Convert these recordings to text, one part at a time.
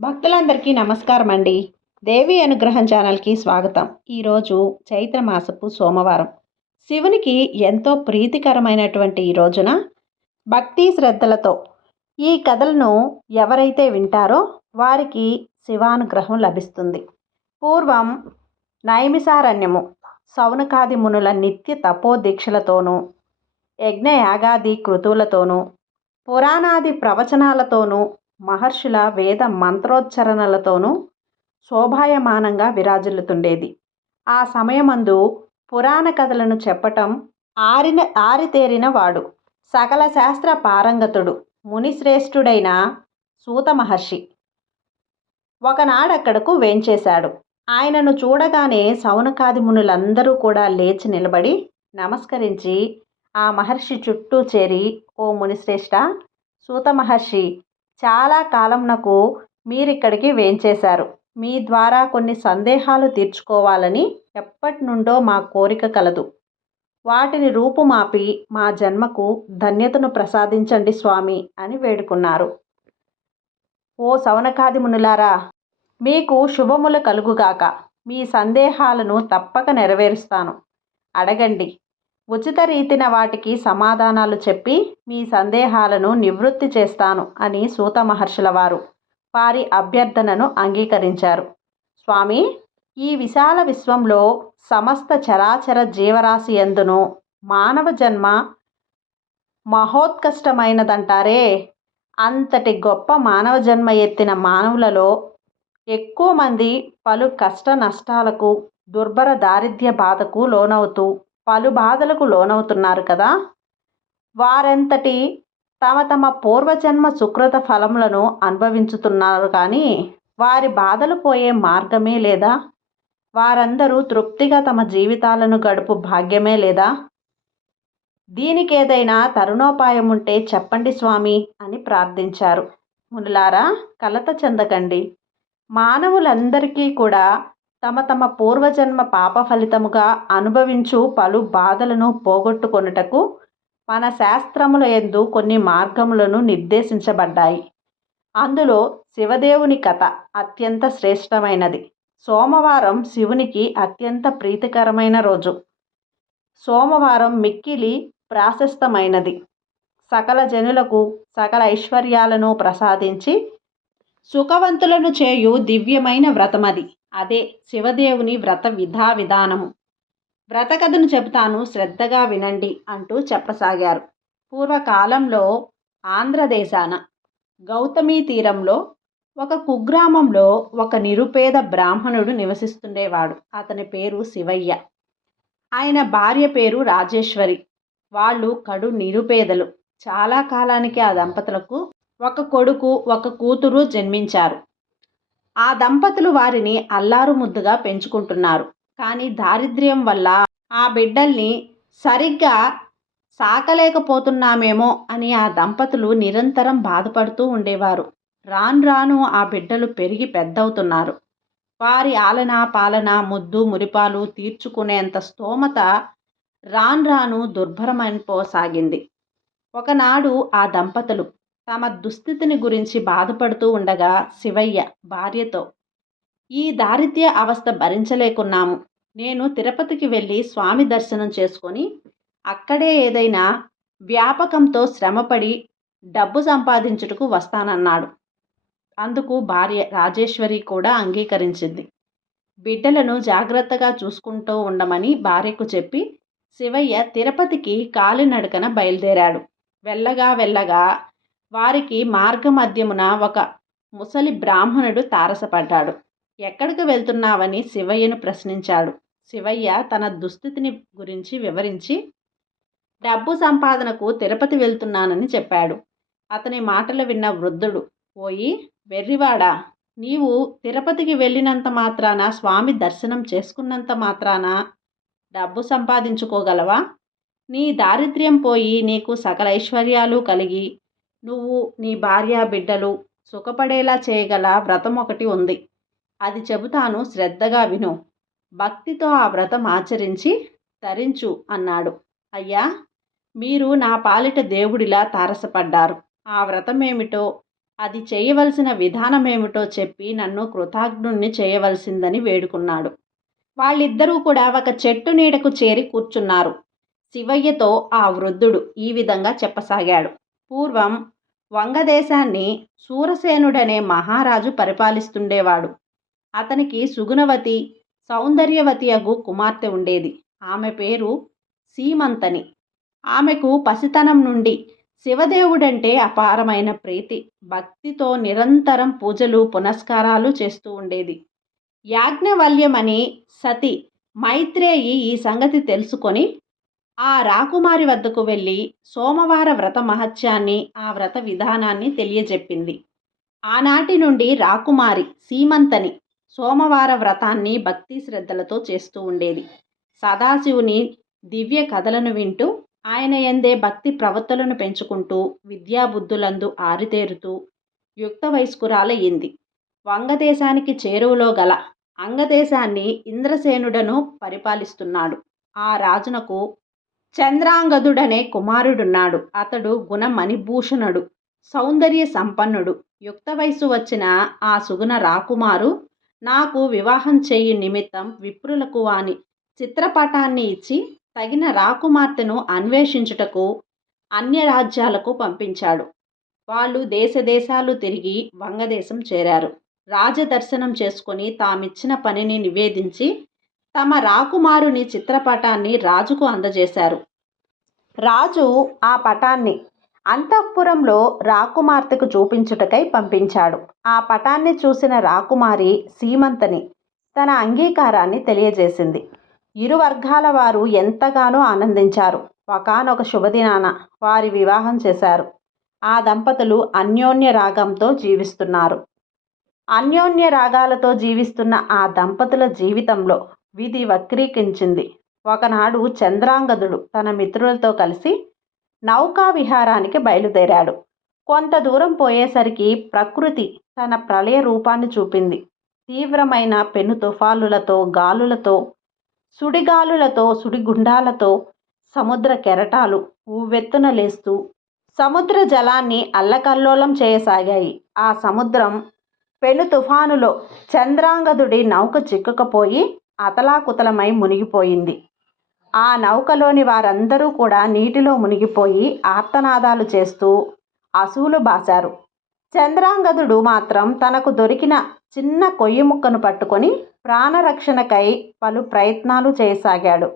భక్తులందరికీ నమస్కారం అండి. దేవి అనుగ్రహం ఛానల్కి స్వాగతం. ఈరోజు చైత్ర మాసపు సోమవారం. శివునికి ఎంతో ప్రీతికరమైనటువంటి ఈ రోజున భక్తి శ్రద్ధలతో ఈ కథలను ఎవరైతే వింటారో వారికి శివానుగ్రహం లభిస్తుంది. పూర్వం నైమిసారణ్యము సౌనకాది మునుల నిత్య తపోదీక్షలతోనూ యజ్ఞయాగాది కృతువులతోనూ పురాణాది ప్రవచనాలతోనూ మహర్షుల వేద మంత్రోచ్చరణలతోనూ శోభాయమానంగా విరాజిల్లుతుండేది. ఆ సమయమందు పురాణ కథలను చెప్పటం ఆరితేరిన వాడు, సకల శాస్త్ర పారంగతుడు, మునిశ్రేష్ఠుడైన సూత మహర్షి ఒకనాడక్కడకు వేంచేశాడు. ఆయనను చూడగానే సౌనకాది మునులందరూ కూడా లేచి నిలబడి నమస్కరించి ఆ మహర్షి చుట్టూ చేరి, ఓ మునిశ్రేష్ఠ, సూత మహర్షి, చాలా కాలంనకు మీరిక్కడికి వేంచేశారు. మీ ద్వారా కొన్ని సందేహాలు తీర్చుకోవాలని ఎప్పటి నుండో మా కోరిక కలదు. వాటిని రూపుమాపి మా జన్మకు ధన్యతను ప్రసాదించండి స్వామి అని వేడుకున్నారు. ఓ సౌనకాది మునులారా, మీకు శుభములు కలుగుగాక. మీ సందేహాలను తప్పక నెరవేరుస్తాను. అడగండి. ఉచిత రీతిన వాటికి సమాధానాలు చెప్పి మీ సందేహాలను నివృత్తి చేస్తాను అని సూత మహర్షుల వారు వారి అభ్యర్థనను అంగీకరించారు. స్వామి, ఈ విశాల విశ్వంలో సమస్త చరాచర జీవరాశి యందును మానవ జన్మ మహోత్కష్టమైనదంటారే. అంతటి గొప్ప మానవ జన్మ ఎత్తిన మానవులలో ఎక్కువ మంది పలు కష్ట నష్టాలకు, దుర్భర దారిద్ర్య బాధకు లోనవుతూ పలు బాధలకు లోనవుతున్నారు కదా. వారెంతటి తమ తమ పూర్వజన్మ సుకృత ఫలములను అనుభవించుతున్నారు, కానీ వారి బాధలు పోయే మార్గమే లేదా? వారందరూ తృప్తిగా తమ జీవితాలను గడుపు భాగ్యమే లేదా? దీనికేదైనా తరుణోపాయం ఉంటే చెప్పండి స్వామి అని ప్రార్థించారు. మునులారా, కలత చెందకండి. మానవులందరికీ కూడా తమ తమ పూర్వజన్మ పాప ఫలితముగా అనుభవించు పలు బాధలను పోగొట్టుకొనుటకు మన శాస్త్రముల యందు కొన్ని మార్గములను నిర్దేశించబడ్డాయి. అందులో శివదేవుని కథ అత్యంత శ్రేష్టమైనది. సోమవారం శివునికి అత్యంత ప్రీతికరమైన రోజు. సోమవారం మిక్కిలి ప్రాశస్తమైనది. సకల జనులకు సకల ఐశ్వర్యాలను ప్రసాదించి సుఖవంతులను చేయు దివ్యమైన వ్రతమది. అదే శివదేవుని వ్రత విధానము. వ్రత కథను చెబుతాను, శ్రద్ధగా వినండి అంటూ చెప్పసాగారు. పూర్వకాలంలో ఆంధ్రదేశాన గౌతమీ తీరంలో ఒక కుగ్రామంలో ఒక నిరుపేద బ్రాహ్మణుడు నివసిస్తుండేవాడు. అతని పేరు శివయ్య. ఆయన భార్య పేరు రాజేశ్వరి. వాళ్ళు కడు నిరుపేదలు. చాలా కాలానికి ఆ దంపతులకు ఒక కొడుకు, ఒక కూతురు జన్మించారు. ఆ దంపతులు వారిని అల్లారు ముద్దుగా పెంచుకుంటున్నారు. కానీ దారిద్ర్యం వల్ల ఆ బిడ్డల్ని సరిగ్గా సాకలేకపోతున్నామేమో అని ఆ దంపతులు నిరంతరం బాధపడుతూ ఉండేవారు. రాను రాను ఆ బిడ్డలు పెరిగి పెద్దవుతున్నారు. వారి ఆలన పాలన, ముద్దు మురిపాలు తీర్చుకునేంత స్తోమత రాను రాను దుర్భరమైపోసాగింది. ఒకనాడు ఆ దంపతులు తమ దుస్థితిని గురించి బాధపడుతూ ఉండగా శివయ్య భార్యతో, ఈ దారిద్ర్య అవస్థ భరించలేకున్నాము. నేను తిరుపతికి వెళ్ళి స్వామి దర్శనం చేసుకొని అక్కడే ఏదైనా వ్యాపకంతో శ్రమపడి డబ్బు సంపాదించుటకు వస్తానన్నాడు. అందుకు భార్య రాజేశ్వరి కూడా అంగీకరించింది. బిడ్డలను జాగ్రత్తగా చూసుకుంటూ ఉండమని భార్యకు చెప్పి శివయ్య తిరుపతికి కాలినడకన బయలుదేరాడు. వెళ్ళగా వెళ్ళగా వారికి మార్గమధ్యమున ఒక ముసలి బ్రాహ్మణుడు తారసపడ్డాడు. ఎక్కడికి వెళ్తున్నావని శివయ్యను ప్రశ్నించాడు. శివయ్య తన దుస్థితిని గురించి వివరించి డబ్బు సంపాదనకు తిరుపతి వెళ్తున్నానని చెప్పాడు. అతని మాటలు విన్న వృద్ధుడు, పోయి వెర్రివాడా, నీవు తిరుపతికి వెళ్ళినంత మాత్రాన, స్వామి దర్శనం చేసుకున్నంత మాత్రాన డబ్బు సంపాదించుకోగలవా? నీ దారిద్ర్యం పోయి నీకు సకల ఐశ్వర్యాలు కలిగి నువ్వు నీ భార్య బిడ్డలు సుఖపడేలా చేయగల వ్రతం ఒకటి ఉంది. అది చెబుతాను, శ్రద్ధగా విను. భక్తితో ఆ వ్రతం ఆచరించి తరించు అన్నాడు. అయ్యా, మీరు నా పాలిట దేవుడిలా తారసపడ్డారు. ఆ వ్రతం ఏమిటో, అది చేయవలసిన విధానమేమిటో చెప్పి నన్ను కృతజ్ఞుణ్ణి చేయవలసిందని వేడుకున్నాడు. వాళ్ళిద్దరూ కూడా ఒక చెట్టు నీడకు చేరి కూర్చున్నారు. శివయ్యతో ఆ వృద్ధుడు ఈ విధంగా చెప్పసాగాడు. పూర్వం వంగదేశాన్ని సూరసేనుడనే మహారాజు పరిపాలిస్తుండేవాడు. అతనికి సుగుణవతి, సౌందర్యవతి అగు కుమార్తె ఉండేది. ఆమె పేరు సీమంతని. ఆమెకు పసితనం నుండి శివదేవుడంటే అపారమైన ప్రీతి, భక్తితో నిరంతరం పూజలు పునస్కారాలు చేస్తూ ఉండేది. యాజ్ఞవల్యమని సతి మైత్రేయి ఈ సంగతి తెలుసుకొని ఆ రాకుమారి వద్దకు వెళ్ళి సోమవార వ్రత మహత్యాన్ని, ఆ వ్రత విధానాన్ని తెలియజెప్పింది. ఆనాటి నుండి రాకుమారి సీమంతని సోమవార వ్రతాన్ని భక్తి శ్రద్ధలతో చేస్తూ ఉండేది. సదాశివుని దివ్య కథలను వింటూ ఆయన యందే భక్తి ప్రవృత్తులను పెంచుకుంటూ విద్యాబుద్ధులందు ఆరితేరుతూ యుక్త వయస్కురాలయ్యింది. వంగదేశానికి చేరువలో గల అంగదేశాన్ని ఇంద్రసేనుడను పరిపాలిస్తున్నాడు. ఆ రాజునకు చంద్రాంగదుడనే కుమారుడున్నాడు. అతడు గుణమణిభూషణుడు, సౌందర్య సంపన్నుడు. యుక్త వయసు వచ్చిన ఆ సుగుణ రాకుమారు నాకు వివాహం చేయు నిమిత్తం విప్రులకు వాని చిత్రపటాన్ని ఇచ్చి తగిన రాకుమార్తెను అన్వేషించుటకు అన్య రాజ్యాలకు పంపించాడు. వాళ్ళు దేశదేశాలు తిరిగి వంగదేశం చేరారు. రాజదర్శనం చేసుకొని తామిచ్చిన పనిని నివేదించి తమ రాకుమారుని చిత్రపటాన్ని రాజుకు అందజేశారు. రాజు ఆ పటాన్ని అంతఃపురంలో రాకుమార్తెకు చూపించుటకై పంపించాడు. ఆ పటాన్ని చూసిన రాకుమారి సీమంతని తన అంగీకారాన్ని తెలియజేసింది. ఇరు వర్గాల వారు ఎంతగానో ఆనందించారు. ఒకానొక శుభదినాన వారి వివాహం చేశారు. ఆ దంపతులు అన్యోన్య రాగంతో జీవిస్తున్నారు. అన్యోన్య రాగాలతో జీవిస్తున్న ఆ దంపతుల జీవితంలో విధి వక్రీకరించింది. ఒకనాడు చంద్రాంగదుడు తన మిత్రులతో కలిసి నౌకా విహారానికి బయలుదేరాడు. కొంత దూరం పోయేసరికి ప్రకృతి తన ప్రళయ రూపాన్ని చూపింది. తీవ్రమైన పెను తుఫాలులతో, గాలులతో, సుడిగాలులతో, సుడిగుండాలతో సముద్ర కెరటాలు ఊవెత్తున లేస్తూ సముద్ర జలాన్ని అల్లకల్లోలం చేయసాగాయి. ఆ సముద్రం పెను తుఫానులో చంద్రాంగదుడి నౌక చిక్కుకుపోయి అతలాకుతలమై మునిగిపోయింది. ఆ నౌకలోని వారందరూ కూడా నీటిలో మునిగిపోయి ఆర్తనాదాలు చేస్తూ అసూలు బాశారు. చంద్రాంగదుడు మాత్రం తనకు దొరికిన చిన్న కొయ్యి ముక్కను పట్టుకొని ప్రాణరక్షణకై పలు ప్రయత్నాలు చేయసాగాడు.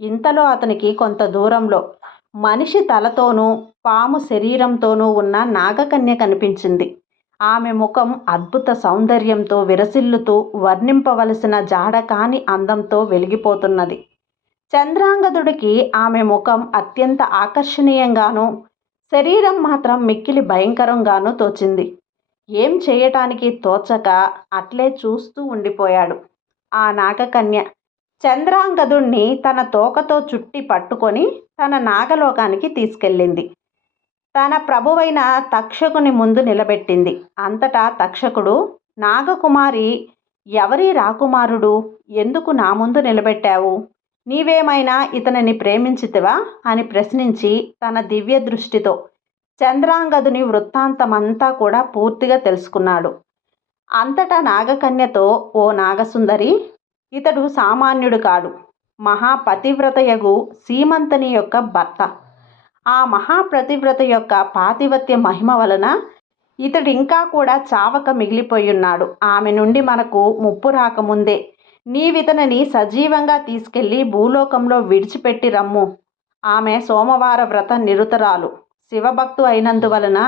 ఇంతలో అతనికి కొంత దూరంలో మనిషి తలతోనూ పాము శరీరంతోనూ ఉన్న నాగకన్య కనిపించింది. ఆమె ముఖం అద్భుత సౌందర్యంతో విరసిల్లుతూ వర్ణింపవలసిన జాడకాని అందంతో వెలిగిపోతున్నది. చంద్రాంగదుడికి ఆమె ముఖం అత్యంత ఆకర్షణీయంగానూ, శరీరం మాత్రం మిక్కిలి భయంకరంగానూ తోచింది. ఏం చేయటానికి తోచక అట్లే చూస్తూ ఉండిపోయాడు. ఆ నాగకన్య చంద్రాంగదుణ్ణి తన తోకతో చుట్టి పట్టుకొని తన నాగలోకానికి తీసుకెళ్ళింది. తన ప్రభువైన తక్షకుని ముందు నిలబెట్టింది. అంతటా తక్షకుడు, నాగకుమారి, ఎవరి రాకుమారుడు? ఎందుకు నా ముందు నిలబెట్టావు? నీవేమైనా ఇతనిని ప్రేమించితివా అని ప్రశ్నించి తన దివ్య దృష్టితో చంద్రాంగదుని వృత్తాంతమంతా కూడా పూర్తిగా తెలుసుకున్నాడు. అంతటా నాగకన్యతో, ఓ నాగసుందరి, ఇతడు సామాన్యుడు కాడు, మహాపతివ్రతయగు సీమంతని యొక్క భర్త. ఆ మహాపతివ్రత యొక్క పాతివత్య మహిమ వలన ఇతడు ఇంకా కూడా చావక మిగిలిపోయున్నాడు. ఆమె నుండి మనకు ముప్పు రాకముందే నీవితనని సజీవంగా తీసుకెళ్లి భూలోకంలో విడిచిపెట్టి రమ్ము. ఆమె సోమవార వ్రత నిరుతరాలు, శివభక్తు అయినందువలన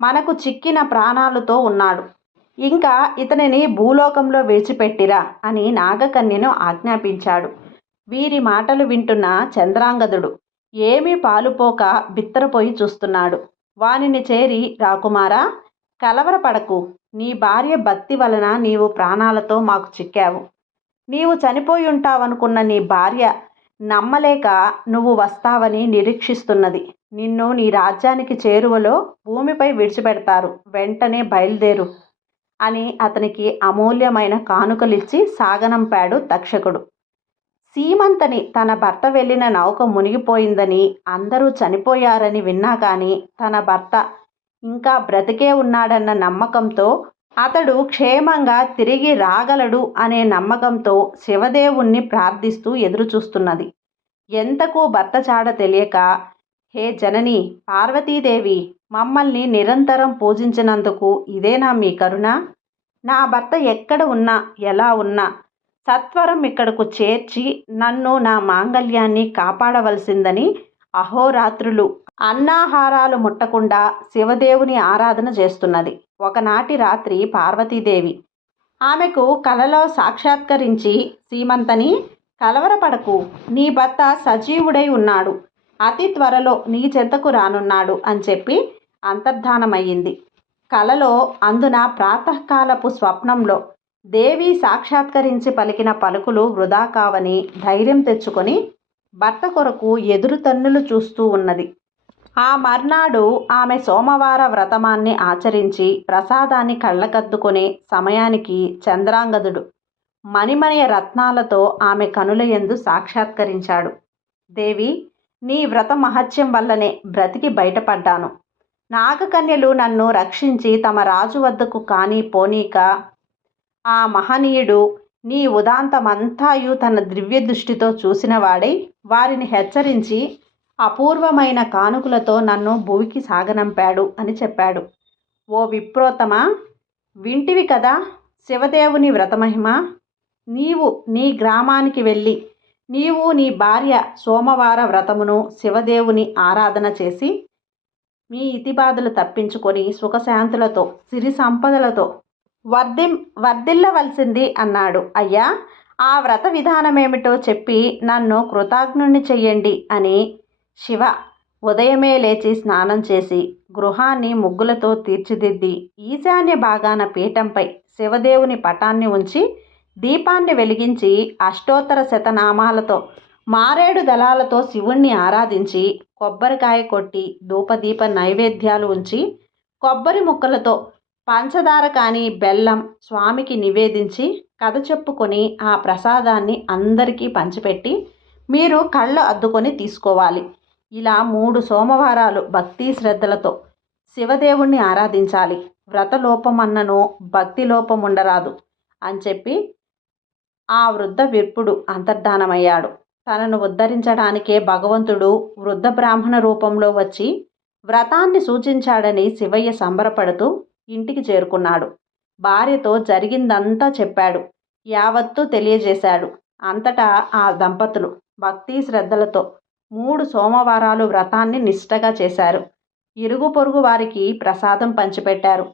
మనకు చిక్కిన ప్రాణాలతో ఉన్నాడు. ఇంకా ఇతనిని భూలోకంలో విడిచిపెట్టిరా అని నాగకన్యను ఆజ్ఞాపించాడు. వీరి మాటలు వింటున్న చంద్రాంగదుడు ఏమీ పాలుపోక బిత్తరపోయి చూస్తున్నాడు. వానిని చేరి, రాకుమారా, కలవరపడకు. నీ భార్య భక్తి వలన నీవు ప్రాణాలతో మాకు చిక్కావు. నీవు చనిపోయి ఉంటావనుకున్న నీ భార్య నమ్మలేక నువ్వు వస్తావని నిరీక్షిస్తున్నది. నిన్ను నీ రాజ్యానికి చేరువలో భూమిపై విడిచిపెడతారు. వెంటనే బయలుదేరు అని అతనికి అమూల్యమైన కానుకలిచ్చి సాగనంపాడు తక్షకుడు. సీమంతని తన భర్త వెళ్ళిన నౌక మునిగిపోయిందని, అందరూ చనిపోయారని విన్నా కానీ తన భర్త ఇంకా బ్రతికే ఉన్నాడన్న నమ్మకంతో, అతడు క్షేమంగా తిరిగి రాగలడు అనే నమ్మకంతో శివదేవుణ్ణి ప్రార్థిస్తూ ఎదురుచూస్తున్నది. ఎంతకు భర్త చాడ తెలియక, హే జనని పార్వతీదేవి, మమ్మల్ని నిరంతరం పూజించినందుకు ఇదేనా మీ కరుణ? నా భర్త ఎక్కడ ఉన్నా ఎలా ఉన్నా సత్వరం ఇక్కడకు చేర్చి నన్ను నా మాంగల్యాన్ని కాపాడవలసిందని అహోరాత్రులు అన్నాహారాలు ముట్టకుండా శివదేవుని ఆరాధన చేస్తున్నది. ఒకనాటి రాత్రి పార్వతీదేవి ఆమెకు కలలో సాక్షాత్కరించి, సీమంతని, కలవరపడకు, నీ భర్త సజీవుడై ఉన్నాడు, అతి త్వరలో నీ చెంతకు రానున్నాడు అని చెప్పి అంతర్ధానమయ్యింది. కలలో అందున ప్రాతకాలపు స్వప్నంలో దేవి సాక్షాత్కరించి పలికిన పలుకులు వృధా కావని ధైర్యం తెచ్చుకొని భర్త కొరకు ఎదురు తన్నులు చూస్తూ ఉన్నది. ఆ మర్నాడు ఆమె సోమవార వ్రతమాన్ని ఆచరించి ప్రసాదాన్ని కళ్ళకద్దుకునే సమయానికి చంద్రాంగదుడు మణిమణియ రత్నాలతో ఆమె కనుల యందు సాక్షాత్కరించాడు. దేవి, నీ వ్రత మహత్యం వల్లనే బ్రతికి బయటపడ్డాను. నాగకన్యలు నన్ను రక్షించి తమ రాజు వద్దకు కానీ పోనీక ఆ మహనీయుడు నీ ఉదాంతమంతాయు తన దివ్య దృష్టితో చూసినవాడై వారిని హెచ్చరించి అపూర్వమైన కానుకలతో నన్ను భువికి సాగనంపాడు అని చెప్పాడు. ఓ విప్రోత్తమా, వింటివి కదా శివదేవుని వ్రతమహిమ. నీవు నీ గ్రామానికి వెళ్ళి నీవు నీ భార్య సోమవార వ్రతమును శివదేవుని ఆరాధన చేసి మీ ఇతిబాధలు తప్పించుకొని సుఖశాంతులతో సిరి సంపదలతో వర్ధిల్లవలసింది అన్నాడు. అయ్యా, ఆ వ్రత విధానమేమిటో చెప్పి నన్ను కృతజ్ఞుణ్ణి చెయ్యండి అని శివ ఉదయమే లేచి స్నానం చేసి గృహాన్ని ముగ్గులతో తీర్చిదిద్ది ఈశాన్య భాగాన పీఠంపై శివదేవుని పటాన్ని ఉంచి దీపాన్ని వెలిగించి అష్టోత్తర శతనామాలతో మారేడు దళాలతో శివుణ్ణి ఆరాధించి కొబ్బరికాయ కొట్టి ధూపదీప నైవేద్యాలు ఉంచి కొబ్బరి ముక్కలతో పంచదార కానీ బెల్లం స్వామికి నివేదించి కథ చెప్పుకొని ఆ ప్రసాదాన్ని అందరికీ పంచిపెట్టి మీరు కళ్ళు అద్దుకొని తీసుకోవాలి. ఇలా 3 సోమవారాలు భక్తి శ్రద్ధలతో శివదేవుణ్ణి ఆరాధించాలి. వ్రతలోపమన్నను భక్తి లోపం ఉండరాదు అని చెప్పి ఆ వృద్ధ విప్రుడు అంతర్ధానమయ్యాడు. తనను ఉద్ధరించడానికే భగవంతుడు వృద్ధ బ్రాహ్మణ రూపంలో వచ్చి వ్రతాన్ని సూచించాడని శివయ్య సంబరపడుతూ ఇంటికి చేరుకున్నాడు. భార్యతో జరిగిందంతా చెప్పాడు. యావత్తూ తెలియజేశాడు. అంతటా ఆ దంపతులు భక్తి శ్రద్ధలతో 3 సోమవారాలు వ్రతాన్ని నిష్ఠగా చేశారు. ఇరుగు పొరుగు వారికి ప్రసాదం పంచిపెట్టారు.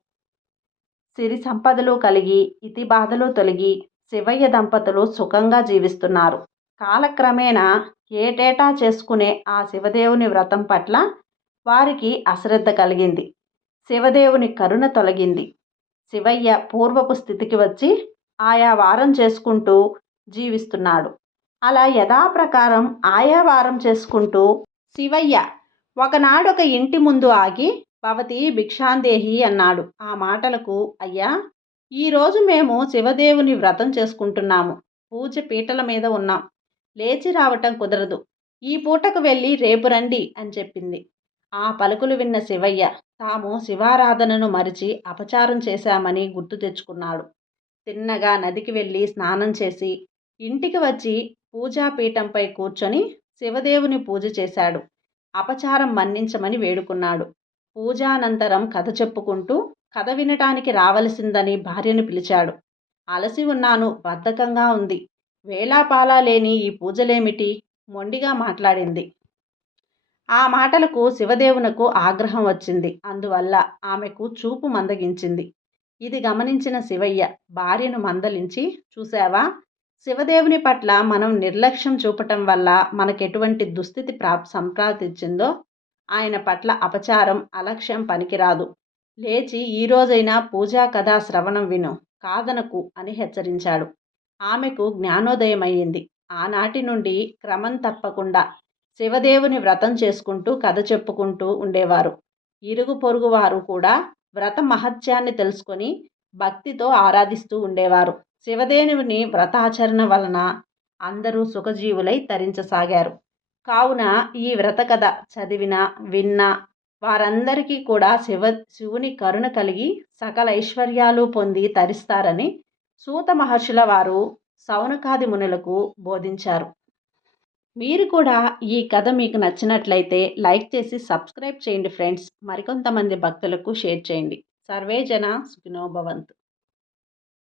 సిరి సంపదలు కలిగి ఇతి బాధలు తొలగి శివయ్య దంపతులు సుఖంగా జీవిస్తున్నారు. కాలక్రమేణా ఏటేటా చేసుకునే ఆ శివదేవుని వ్రతం పట్ల వారికి అశ్రద్ధ కలిగింది. శివదేవుని కరుణ తొలగింది. శివయ్య పూర్వపు స్థితికి వచ్చి ఆయా వారం చేసుకుంటూ జీవిస్తున్నాడు. అలా యథాప్రకారం ఆయా వారం చేసుకుంటూ శివయ్య ఒకనాడొక ఇంటి ముందు ఆగి భవతి భిక్షాందేహి అన్నాడు. ఆ మాటలకు, అయ్యా, ఈరోజు మేము శివదేవుని వ్రతం చేసుకుంటున్నాము. పూజ పీటల మీద ఉన్నాం. లేచి రావటం కుదరదు. ఈ పూటకు వెళ్ళి రేపు రండి అని చెప్పింది. ఆ పలుకులు విన్న శివయ్య తాము శివారాధనను మరిచి అపచారం చేశామని గుర్తు తెచ్చుకున్నాడు. తిన్నగా నదికి వెళ్ళి స్నానం చేసి ఇంటికి వచ్చి పూజాపీఠంపై కూర్చొని శివదేవుని పూజ చేశాడు. అపచారం మన్నించమని వేడుకున్నాడు. పూజానంతరం కథ చెప్పుకుంటూ కథ వినటానికి రావలసిందని భార్యను పిలిచాడు. అలసి ఉన్నాను, బద్ధకంగా ఉంది, వేళాపాలా లేని ఈ పూజలేమిటి, మొండిగా మాట్లాడింది. ఆ మాటలకు శివదేవునకు ఆగ్రహం వచ్చింది. అందువల్ల ఆమెకు చూపు మందగించింది. ఇది గమనించిన శివయ్య భార్యను మందలించి, చూశావా, శివదేవుని పట్ల మనం నిర్లక్ష్యం చూపటం వల్ల మనకెటువంటి దుస్థితి సంప్రాప్తించిందో ఆయన పట్ల అపచారం అలక్ష్యం పనికిరాదు. లేచి ఈరోజైనా పూజా కథా శ్రవణం విను, కాదనకు అని హెచ్చరించాడు. ఆమెకు జ్ఞానోదయమయ్యింది. ఆనాటి నుండి క్రమం తప్పకుండా శివదేవుని వ్రతం చేసుకుంటూ కథ చెప్పుకుంటూ ఉండేవారు. ఇరుగు పొరుగు వారు కూడా వ్రత మహత్యాన్ని తెలుసుకొని భక్తితో ఆరాధిస్తూ ఉండేవారు. శివదేవుని వ్రతాచరణ వలన అందరూ సుఖజీవులై తరించసాగారు. కావున ఈ వ్రత కథ చదివినా విన్నా వారందరికీ కూడా శివుని కరుణ కలిగి సకల ఐశ్వర్యాలు పొంది తరిస్తారని సూత మహర్షుల వారు సౌనకాది మునులకు బోధించారు. మీరు కూడా ఈ కథ మీకు నచ్చినట్లయితే లైక్ చేసి సబ్స్క్రైబ్ చేయండి ఫ్రెండ్స్. మరికొంతమంది భక్తులకు షేర్ చేయండి. సర్వే జన సుఖినో భవంతు.